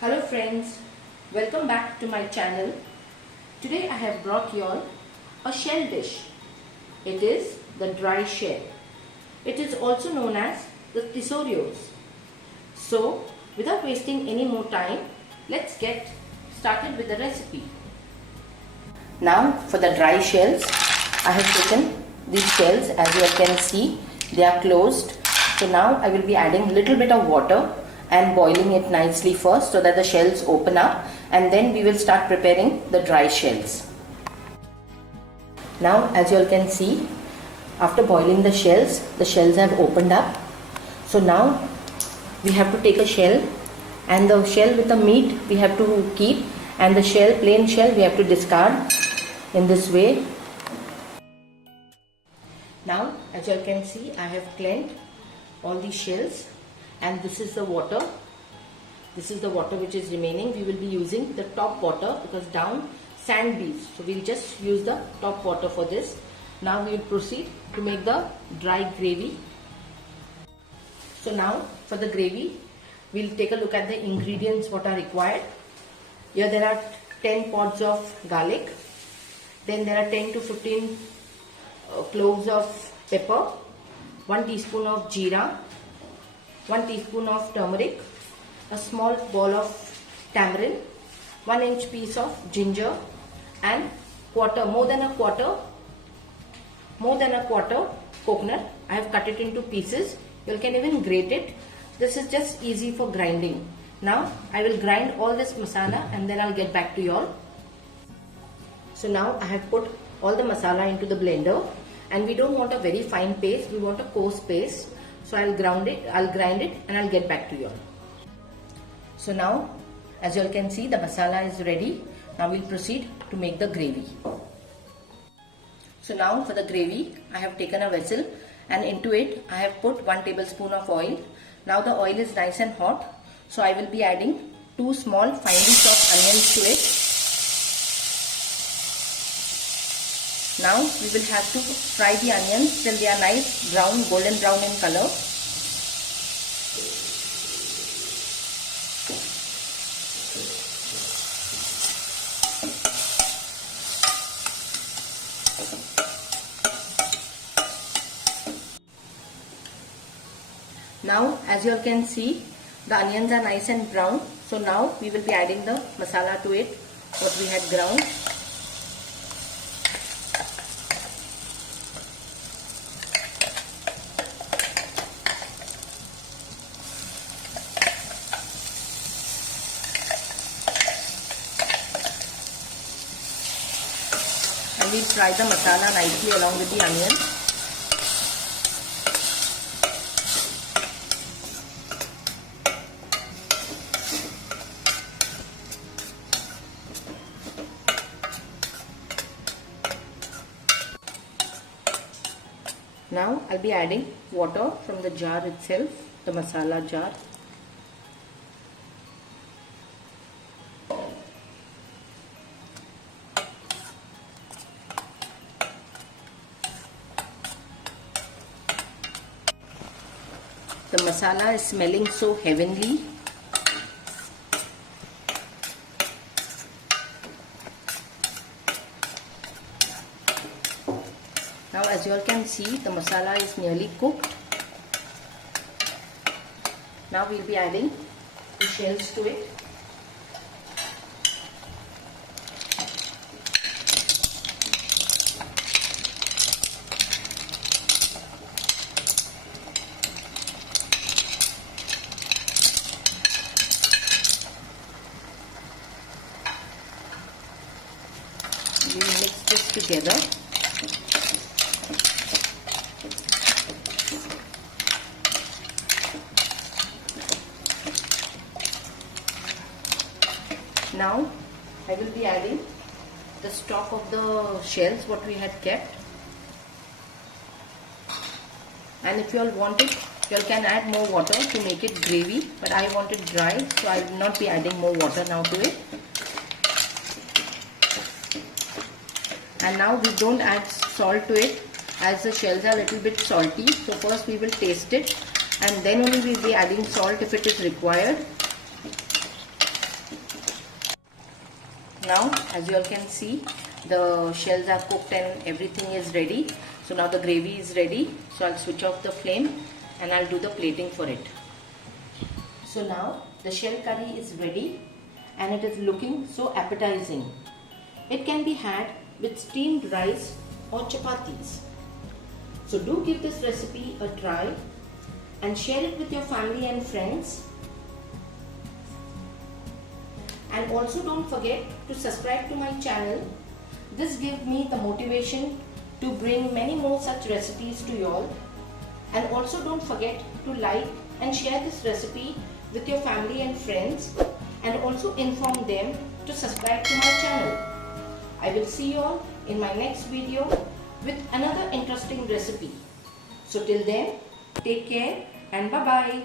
Hello friends, welcome back to my channel. Today I have brought you all a shell dish. It is the dry shell. It is also known as the Tesorios. So without wasting any more time, let's get started with the recipe. Now for the dry shells, I have taken these shells. As you can see, they are closed. So now I will be adding little bit of water and boiling it nicely first so that the shells open up, and then we will start preparing the dry shells. Now as you all can see, after boiling the shells have opened up. So now we have to take a shell, and the shell with the meat we have to keep, and the plain shell we have to discard in this way. Now as you all can see, I have cleaned all these shells, and this is the water. This is the water which is remaining. We will be using the top water because down sand beads. So we'll just use the top water for this. Now we will proceed to make the dry gravy. So now for the gravy, we'll take a look at the ingredients what are required. Here there are 10 pods of garlic. Then there are 10 to 15 cloves of pepper, 1 teaspoon of jeera, 1 teaspoon of turmeric, a small ball of tamarind, 1-inch piece of ginger, and more than a quarter coconut. I have cut it into pieces. You can even grate it. This is just easy for grinding. Now I will grind all this masala and then I'll get back to you all. So now I have put all the masala into the blender, and we don't want a very fine paste, we want a coarse paste. So I'll grind it and I'll get back to you all. So now as you all can see, the masala is ready. Now we'll proceed to make the gravy. So now for the gravy, I have taken a vessel, and into it I have put 1 tablespoon of oil. Now the oil is nice and hot, so I will be adding 2 small finely chopped onions to it. Now we will have to fry the onions till they are nice golden brown in color. Now as you all can see, the onions are nice and brown. So now we will be adding the masala to it, what we had ground. And we fry the masala nicely along with the onion. Now I'll be adding water from the jar itself, the masala jar. The masala is smelling so heavenly. Now as you all can see, the masala is nearly cooked. Now we'll be adding the shells to it. We will mix this together. Now I will be adding the stock of the shells what we had kept, and if you all want it, you all can add more water to make it gravy, but I want it dry, so I will not be adding more water now to it. And now we don't add salt to it as the shells are a little bit salty. So first we will taste it and then only we will be adding salt if it is required. Now as you all can see, the shells are cooked and everything is ready. So now the gravy is ready. So I'll switch off the flame and I'll do the plating for it. So now the shell curry is ready and it is looking so appetizing. It can be had with steamed rice or chapatis. So do give this recipe a try and share it with your family and friends. And also don't forget to subscribe to my channel. This gives me the motivation to bring many more such recipes to you all. And also don't forget to like and share this recipe with your family and friends, and also inform them to subscribe to my channel. I will see you all in my next video with another interesting recipe. So till then, take care and bye bye.